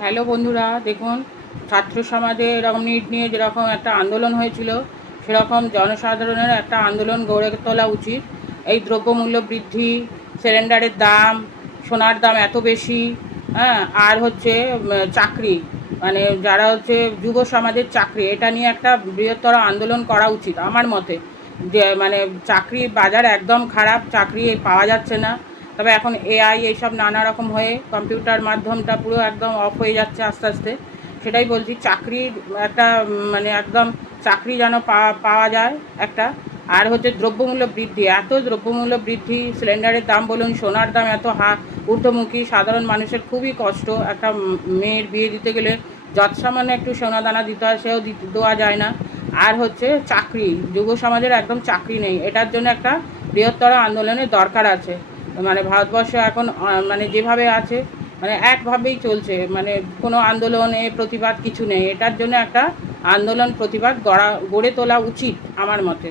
Hello বন্ধুরা, দেখুন, ছাত্র সমাজে এরকম নিট নিয়ে যেরকম একটা আন্দোলন হয়েছিল, সেরকম জনসাধারণের একটা আন্দোলন গড়ে তোলা উচিত। এই দ্রব্যমূল্য বৃদ্ধি, সিলিন্ডারের দাম, সোনার দাম এত বেশি, হ্যাঁ, আর হচ্ছে চাকরি, মানে যারা হচ্ছে যুব সমাজের চাকরি, এটা নিয়ে একটা বৃহত্তর আন্দোলন করা উচিত আমার মতে। যে মানে চাকরির বাজার একদম খারাপ, চাকরি পাওয়া যাচ্ছে না। তবে এখন এআই এইসব নানা রকম হয়ে কম্পিউটার মাধ্যমটা পুরো একদম অফ হয়ে যাচ্ছে আস্তে আস্তে। সেটাই বলছি, চাকরির একটা মানে একদম চাকরি যেন পাওয়া যায় একটা। আর হচ্ছে দ্রব্যমূল্য বৃদ্ধি, এত দ্রব্যমূল্য বৃদ্ধি, সিলিন্ডারের দাম বলুন, সোনার দাম এত ঊর্ধ্বমুখী, সাধারণ মানুষের খুবই কষ্ট। একটা মেয়ের বিয়ে দিতে গেলে যৎসামান্য একটু সোনা দানা দিতে হয়, সেও দেওয়া যায় না। আর হচ্ছে চাকরি, যুব সমাজের একদম চাকরি নেই, এটার জন্য একটা বৃহত্তর আন্দোলনের দরকার আছে। মানে ভারতবর্ষ এখন মানে যেভাবে আছে, মানে একভাবেই চলছে, মানে কোনো আন্দোলনে প্রতিবাদ কিছু নেই। এটার জন্য একটা আন্দোলন প্রতিবাদ গড়ে তোলা উচিত আমার মতে।